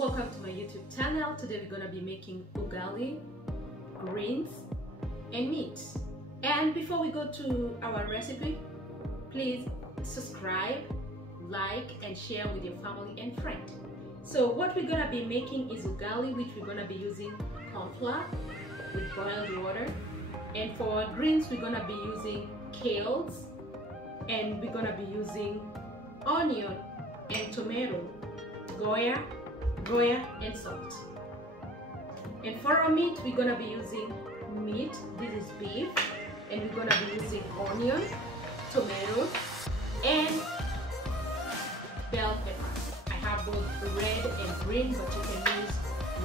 welcome to my YouTube channel. Today we're gonna be making ugali, greens and meat. And before we go to our recipe, please subscribe, like and share with your family and friends. So what we're gonna be making is ugali, which we're gonna be using corn flour with boiled water. And for our greens, we're gonna be using kales, and we're gonna be using onion and tomato, goya and salt. And for our meat, we're gonna be using meat. This is beef, and we're gonna be using onion, tomato and bell pepper. I have both red and green, but you can use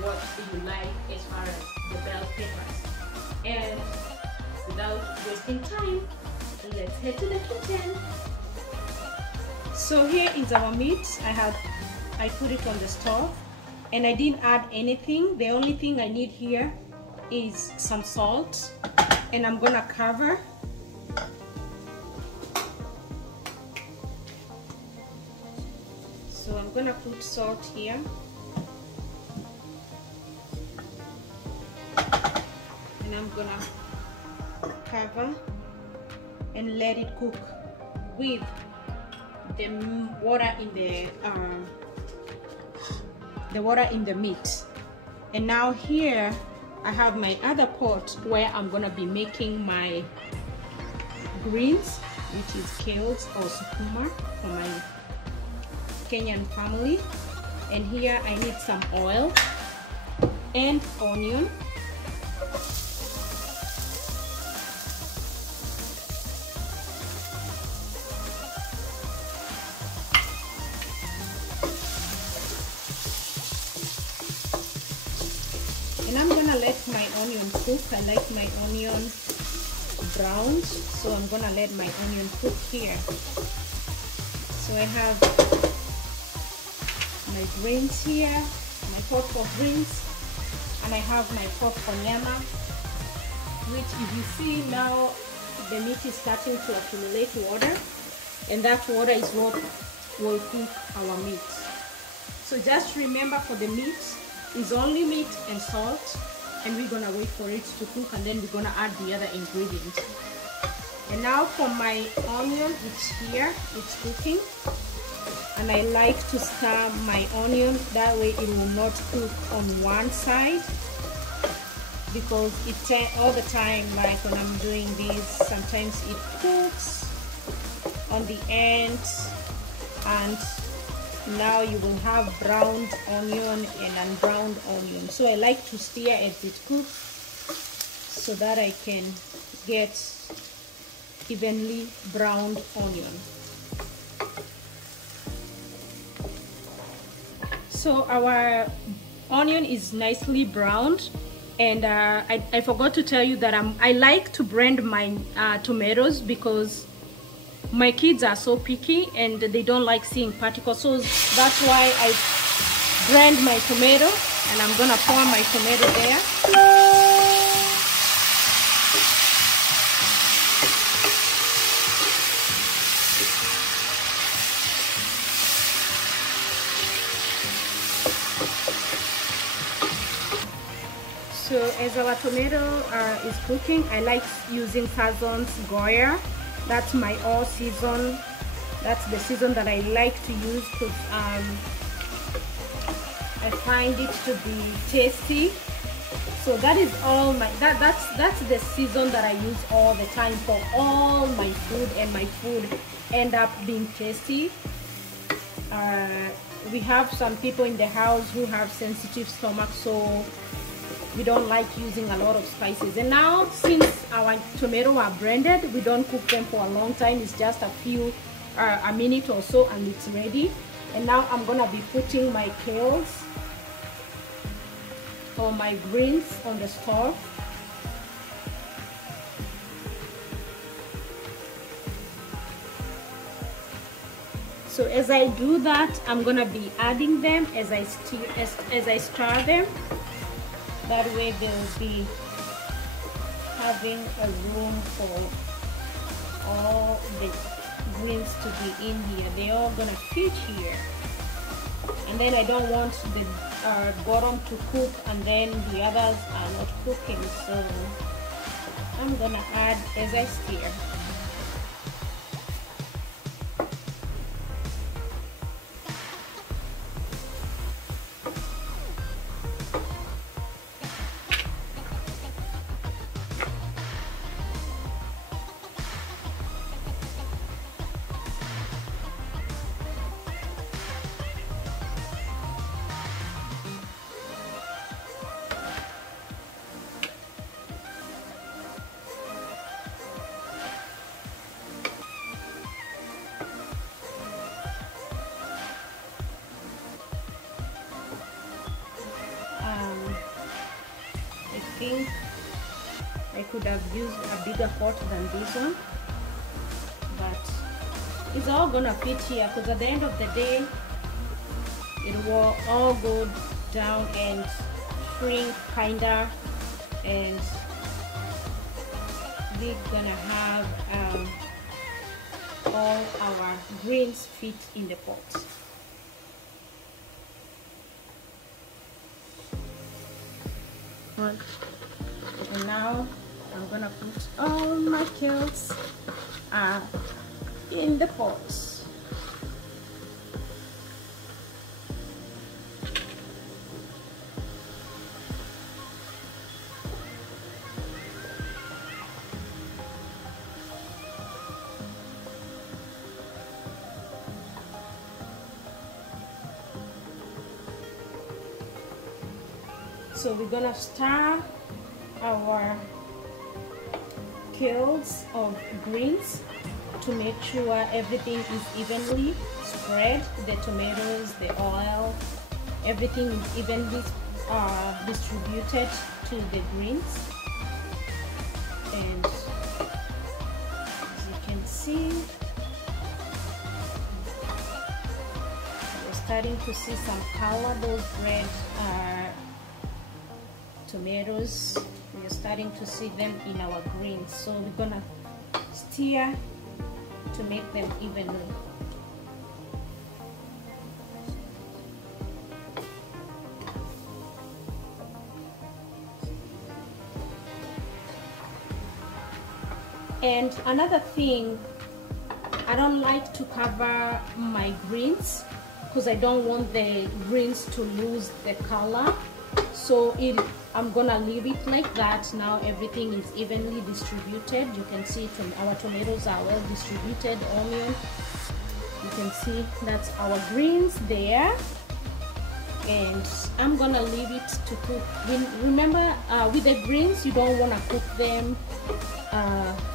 what you like as far as the bell peppers. And without wasting time, let's head to the kitchen. So here is our meat. I put it on the stove and I didn't add anything. The only thing I need here is some salt, and I'm gonna cover. So I'm gonna put salt here, and I'm gonna cover and let it cook with the water in the meat. And now here I have my other pot where I'm gonna be making my greens, which is kales or sukuma for my Kenyan family. And here I need some oil and onion. And I'm gonna let my onion cook. I like my onion browned, so I'm gonna let my onion cook here. So I have my greens here, my pot for greens, and I have my pot for nyama, which if you see now the meat is starting to accumulate water, and that water is what will cook our meat. So just remember, for the meat is only meat and salt, and we're gonna wait for it to cook, and then we're gonna add the other ingredients. And now for my onion, it's here, it's cooking, and I like to stir my onion, that way it will not cook on one side, because all the time, like when I'm doing this, sometimes it cooks on the end, and now you will have browned onion and unbrowned onion. So I like to stir as it cooks so that I can get evenly browned onion. So our onion is nicely browned, and I forgot to tell you that I like to blend my tomatoes, because my kids are so picky and they don't like seeing particles, so that's why I blend my tomato, and I'm gonna pour my tomato there. So as our tomato is cooking, I like using Sazon's Goya. That's my all season. That's the season that I like to use, because I find it to be tasty. So that is all that's the season that I use all the time for all my food, and my food end up being tasty. We have some people in the house who have sensitive stomach, so we don't like using a lot of spices. And now, since our tomatoes are blended, we don't cook them for a long time. It's just a minute or so, and it's ready. And now I'm gonna be putting my kales or my greens on the stove. So as I do that, I'm gonna be adding them as I stir them. That way they'll be having a room for all the greens to be in here. They're all gonna fit here. And then I don't want are bottom to cook and then the others are not cooking, so I'm gonna add as I stir. I think I could have used a bigger pot than this one, but it's all gonna fit here because at the end of the day it will all go down and shrink kinda, and we're gonna have all our greens fit in the pot. And now I'm gonna put all my kales in the pot. So we're gonna stir our kales of greens to make sure everything is evenly spread. The tomatoes, the oil, everything is evenly distributed to the greens. And as you can see, we're starting to see some color. Those red tomatoes, we're starting to see them in our greens, so we're gonna stir to make them evenly. And another thing, I don't like to cover my greens because I don't want the greens to lose the color, so I'm gonna leave it like that. Now everything is evenly distributed. You can see our tomatoes are well distributed, onion, you can see that's our greens there, and I'm gonna leave it to cook. Remember, with the greens you don't want to cook them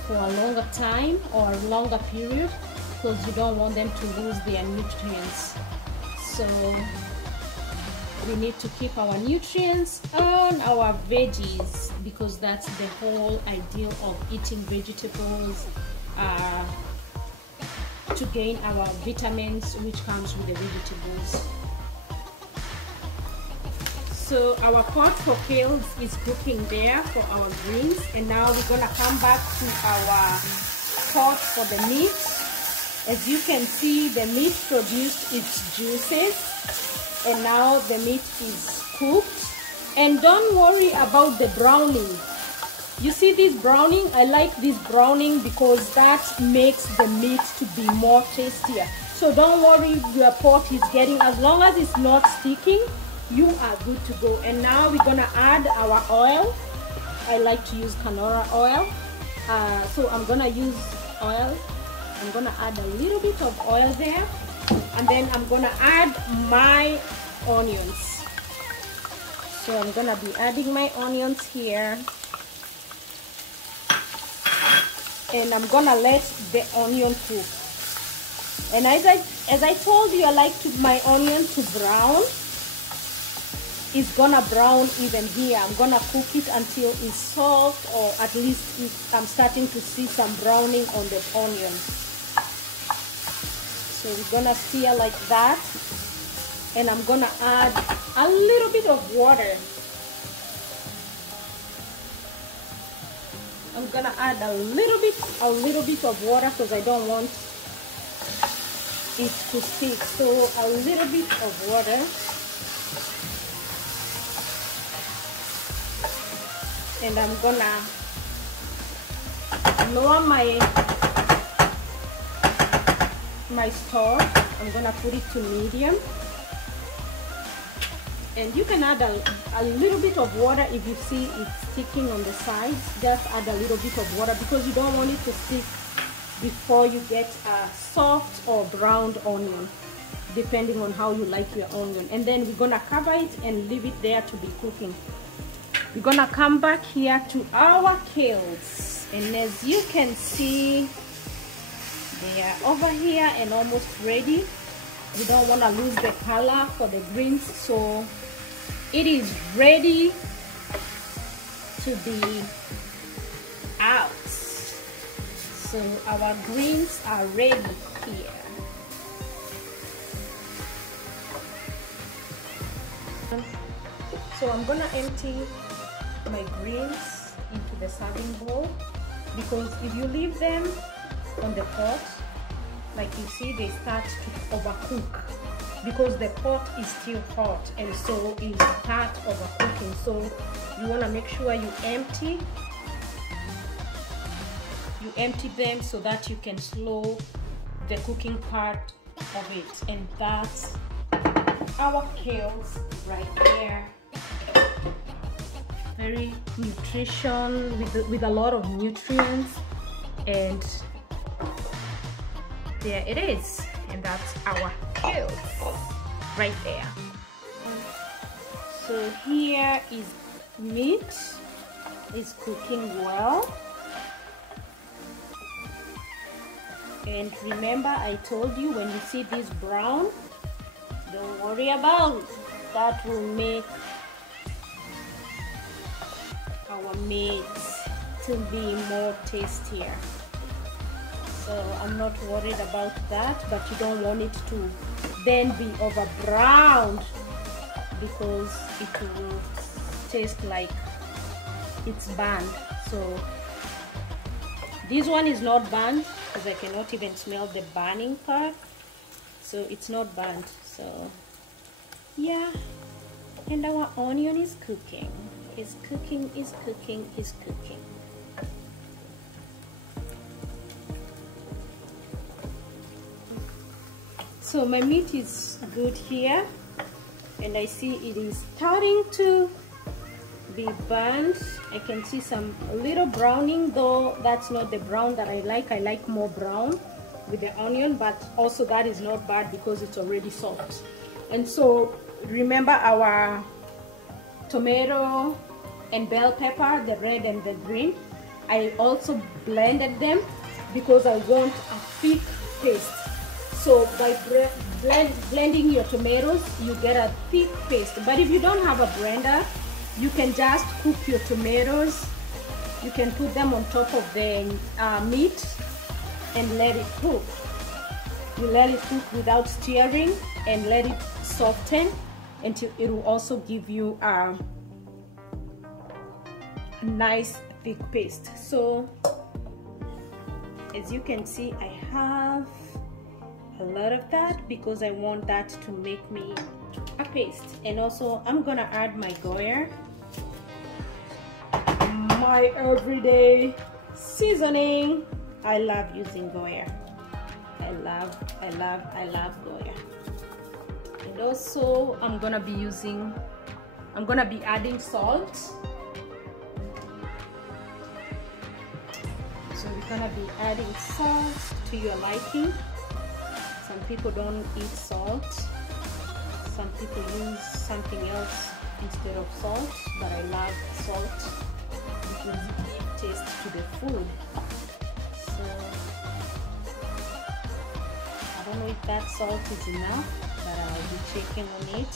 for a longer time or a longer period because you don't want them to lose their nutrients. So we need to keep our nutrients on our veggies because that's the whole idea of eating vegetables, to gain our vitamins which comes with the vegetables. So our pot for kales is cooking there for our greens, and now we're gonna come back to our pot for the meat. As you can see, the meat produced its juices, and now the meat is cooked. And don't worry about the browning. You see this browning? I like this browning because that makes the meat to be more tastier. So don't worry if your pot is getting, as long as it's not sticking, you are good to go. And now we're gonna add our oil. I like to use canola oil, so I'm gonna use oil. I'm gonna add a little bit of oil there, and then I'm gonna add my onions. So I'm gonna be adding my onions here, and I'm gonna let the onion cook. And as I told you, I like my onion to brown. It's gonna brown even here. I'm gonna cook it until it's soft, or at least I'm starting to see some browning on the onion. So we're gonna stir like that, and I'm gonna add a little bit of water. I'm gonna add a little bit of water because I don't want it to stick. So a little bit of water. and I'm gonna lower my stove. I'm gonna put it to medium, and you can add a little bit of water if you see it's sticking on the sides. Just add a little bit of water because you don't want it to stick before you get a soft or browned onion, depending on how you like your onion. And then we're gonna cover it and leave it there to be cooking. We're gonna come back here to our kales, and as you can see, they are over here and almost ready. We don't want to lose the color for the greens, so it is ready to be out. So our greens are ready here. So I'm gonna empty my greens into the serving bowl, because if you leave them on the pot, like you see, they start to overcook because the pot is still hot, and so it starts overcooking. So you want to make sure you empty them so that you can slow the cooking part of it. And that's our kales right there. Very nutrition with a lot of nutrients, and there it is. And that's our kales right there. So here is meat, is cooking well. And remember, I told you, when you see this brown, don't worry about it. That will make our meat to be more tastier. So I'm not worried about that, but you don't want it to then be over browned, because it will taste like it's burned. So this one is not burned, because I cannot even smell the burning part, so it's not burned. So yeah, and our onion is cooking. Is cooking. So my meat is good here, and I see it is starting to be burnt. I can see some little browning, though that's not the brown that I like. I like more brown with the onion, but also that is not bad because it's already soft. And so remember our tomato and bell pepper, the red and the green, I also blended them because I want a thick paste. So by blending your tomatoes, you get a thick paste. But if you don't have a blender, you can just cook your tomatoes. You can put them on top of the meat and let it cook. You let it cook without stirring and let it soften until it will also give you a nice thick paste. So as you can see, I have a lot of that because I want that to make me a paste. And also I'm gonna add my Goya, my everyday seasoning. I love using Goya. I love Goya. And also I'm gonna be adding salt. So we're gonna be adding salt to your liking. Some people don't eat salt. Some people use something else instead of salt, but I love salt because it gives taste to the food. So I don't know if that salt is enough, but I'll be checking on it.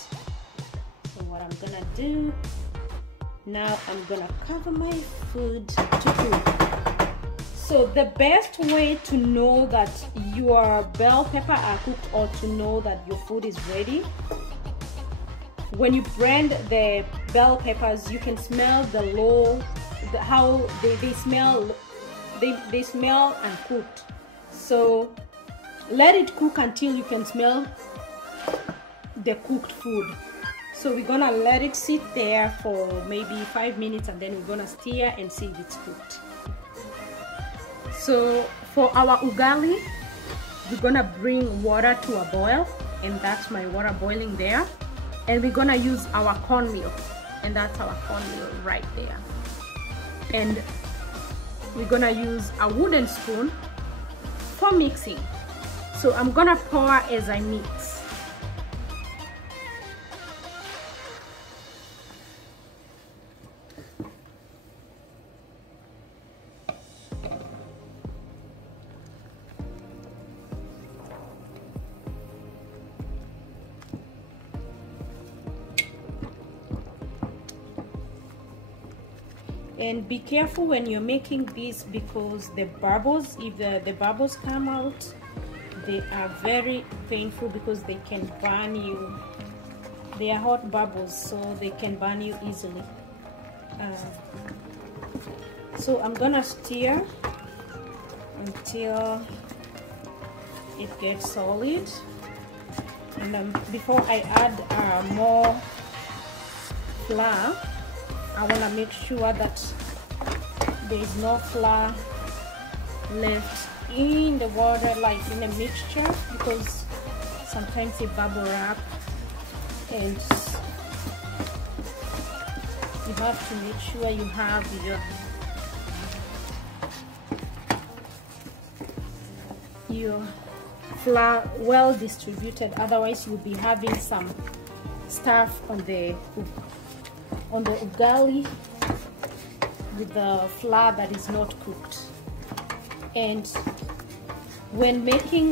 So what I'm gonna do now, I'm gonna cover my food to cook. So the best way to know that your bell pepper are cooked, or to know that your food is ready, when you blend the bell peppers, you can smell how they smell. They smell uncooked. So let it cook until you can smell the cooked food. So we're gonna let it sit there for maybe 5 minutes, and then we're gonna stir and see if it's cooked. So for our ugali, we're gonna bring water to a boil, and that's my water boiling there. And we're gonna use our cornmeal, and that's our cornmeal right there. And we're gonna use a wooden spoon for mixing. So I'm gonna pour as I mix. And be careful when you're making this, because the bubbles, if the bubbles come out, they are very painful because they can burn you. They are hot bubbles, so they can burn you easily. So I'm gonna stir until it gets solid. And before I add more flour, I want to make sure that there is no flour left in the water, like in a mixture, because sometimes it bubble up, and you have to make sure you have your flour well distributed, otherwise you'll be having some stuff on the ugali with the flour that is not cooked. And when making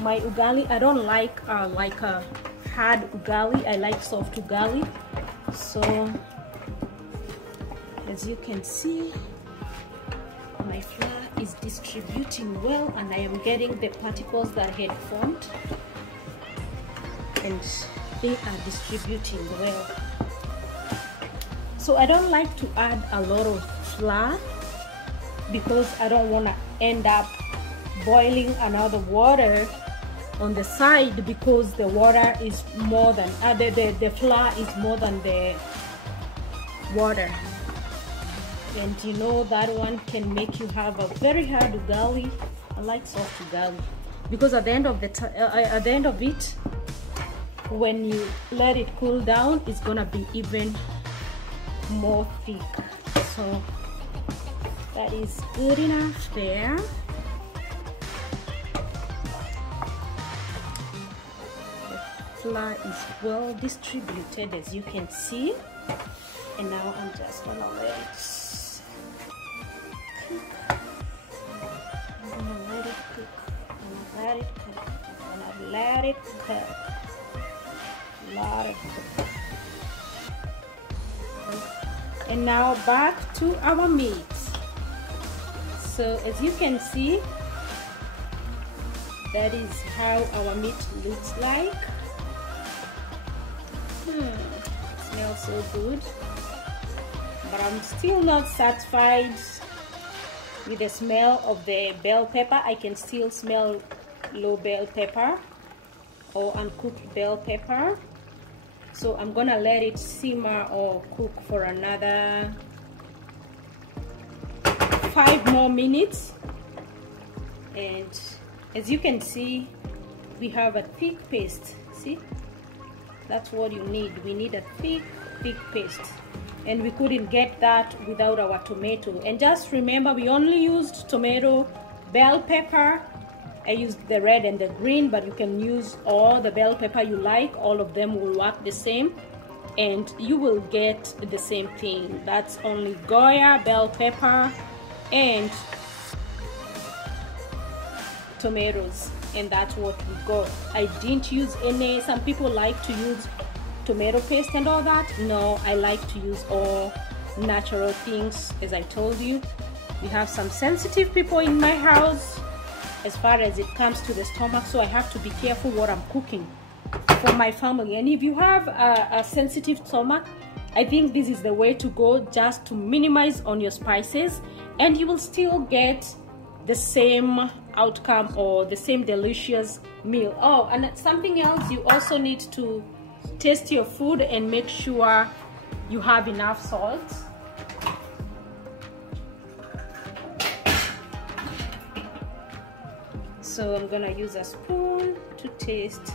my ugali, I don't like a hard ugali. I like soft ugali. So as you can see, my flour is distributing well, and I am getting the particles that had formed, and they are distributing well. So I don't like to add a lot of flour, because I don't want to end up boiling another water on the side, because the water is more than the flour is more than the water, and you know that one can make you have a very hard ugali. I like soft ugali, because at the end of it, when you let it cool down, it's gonna be even more thick. So that is good enough there. The flour is well distributed, as you can see, and now I'm just gonna let it cook. I'm gonna let it cook. I'm gonna let it cook. I'm gonna let it cook. Let it cook. And now back to our meat. So as you can see, that is how our meat looks like. Smells so good, but I'm still not satisfied with the smell of the bell pepper. I can still smell low bell pepper or uncooked bell pepper. So I'm gonna let it simmer or cook for another 5 more minutes. And as you can see, we have a thick paste. See, that's what you need. We need a thick paste, and we couldn't get that without our tomato. And just remember, we only used tomato, bell pepper. I used the red and the green, but you can use all the bell pepper you like. All of them will work the same, and you will get the same thing. That's only Goya, bell pepper, and tomatoes, and that's what we got. I didn't use any. Some people like to use tomato paste and all that. No, I like to use all natural things. As I told you, we have some sensitive people in my house as far as it comes to the stomach, so I have to be careful what I'm cooking for my family. And if you have a sensitive stomach, I think this is the way to go, just to minimize on your spices, and you will still get the same outcome or the same delicious meal. Oh, and something else, you also need to taste your food and make sure you have enough salt. So I'm gonna use a spoon to taste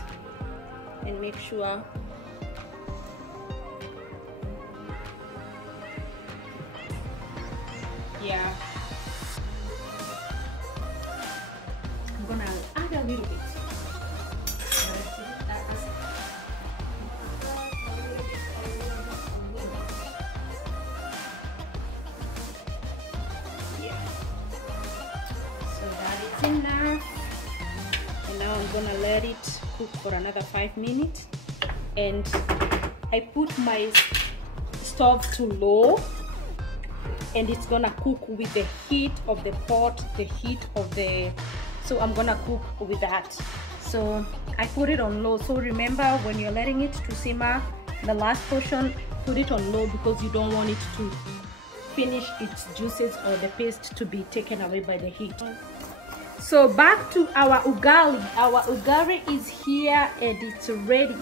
and make sure. Yeah. I'm gonna add a little bit. Enough, and now I'm gonna let it cook for another 5 minutes, and I put my stove to low, and it's gonna cook with the heat of the pot, the heat of the, so I'm gonna cook with that. So I put it on low. So remember, when you're letting it to simmer, the last portion, put it on low because you don't want it to finish its juices or the paste to be taken away by the heat. So back to our ugali. Our ugali is here and it's ready.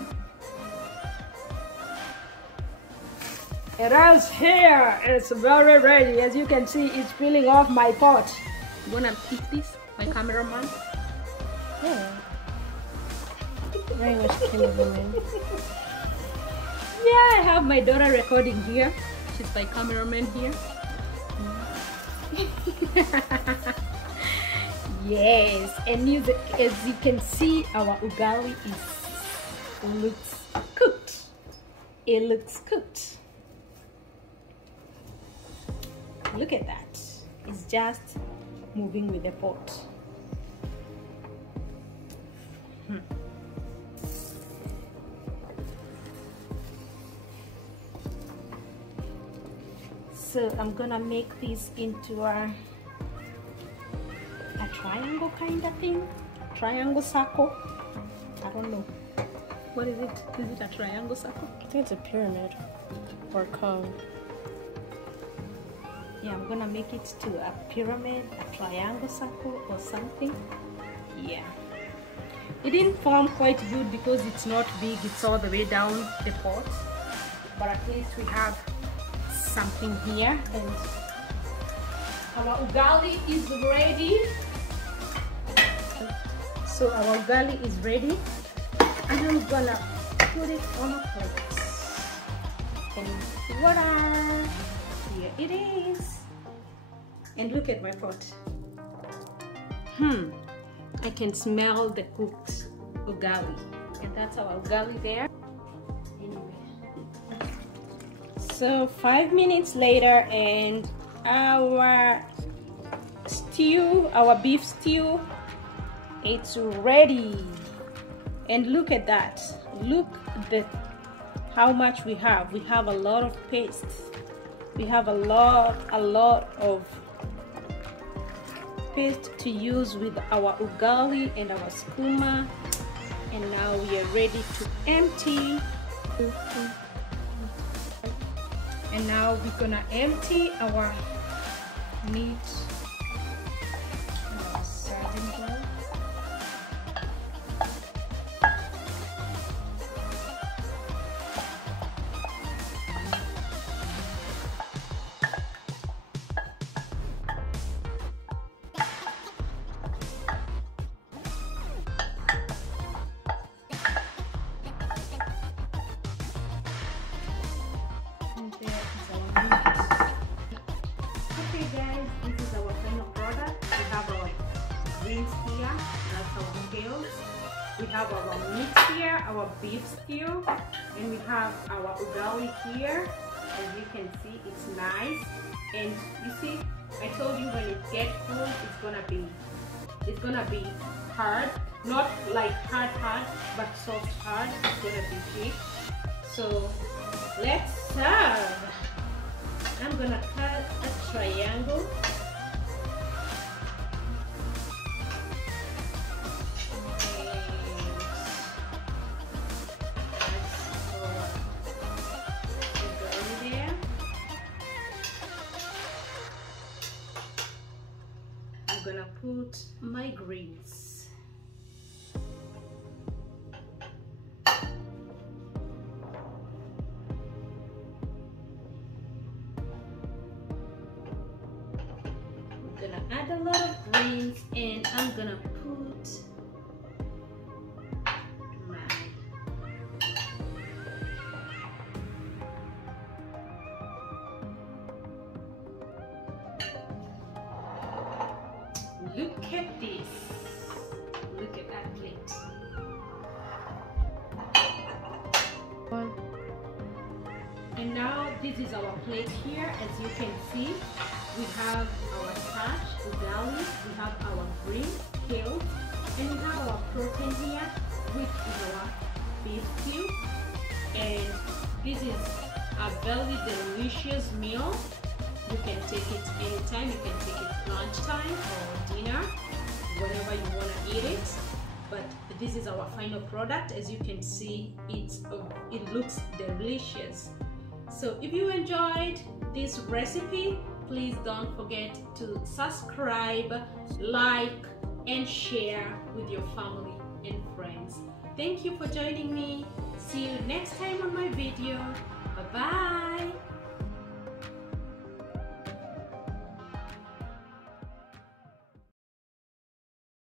It is here. It's very ready. As you can see, it's peeling off my pot. You wanna eat this, my cameraman? Yeah. Very much cameraman. Yeah, I have my daughter recording here. She's my cameraman here. Yes, and as you can see, our ugali looks cooked. It looks cooked. Look at that. It's just moving with the pot. So I'm gonna make this into a triangle kind of thing, triangle circle. I don't know. What is it? Is it a triangle circle? I think it's a pyramid or a cone. Yeah, I'm gonna make it to a pyramid, a triangle circle or something. Yeah. It didn't form quite good because it's not big, it's all the way down the pot. But at least we have something here, and our ugali is ready. So our ugali is ready, and I'm gonna put it on a plate. And voila! Here it is. And look at my pot. I can smell the cooked ugali, and that's our ugali there. Anyway, so 5 minutes later, and our stew, our beef stew, it's ready. And look at that. Look at how much we have. We have a lot of paste. We have a lot of paste to use with our ugali and our sukuma. And now we are ready to empty. And now we're gonna empty our meat in our serving bowl. Okay guys, this is our final product. We have our greens here, that's our kales. We have our meat here, our beef stew, and we have our ugali here. As you can see, it's nice. And you see, I told you when it gets cool, it's gonna be hard, not like hard, but soft hard. It's gonna be thick. So let's serve. I'm gonna cut a triangle. I'm gonna put my greens. add a lot of greens, and I'm gonna put my look at this. Look at that plate. And now this is our plate here. As you can see, we have our starch, ugali, we have our green, kale, and we have our protein here, which is our beef stew. And this is a very delicious meal. You can take it anytime. You can take it lunchtime or dinner, whenever you want to eat it. But this is our final product. As you can see, it looks delicious. So if you enjoyed this recipe, please don't forget to subscribe, like, and share with your family and friends. Thank you for joining me. See you next time on my video. Bye bye.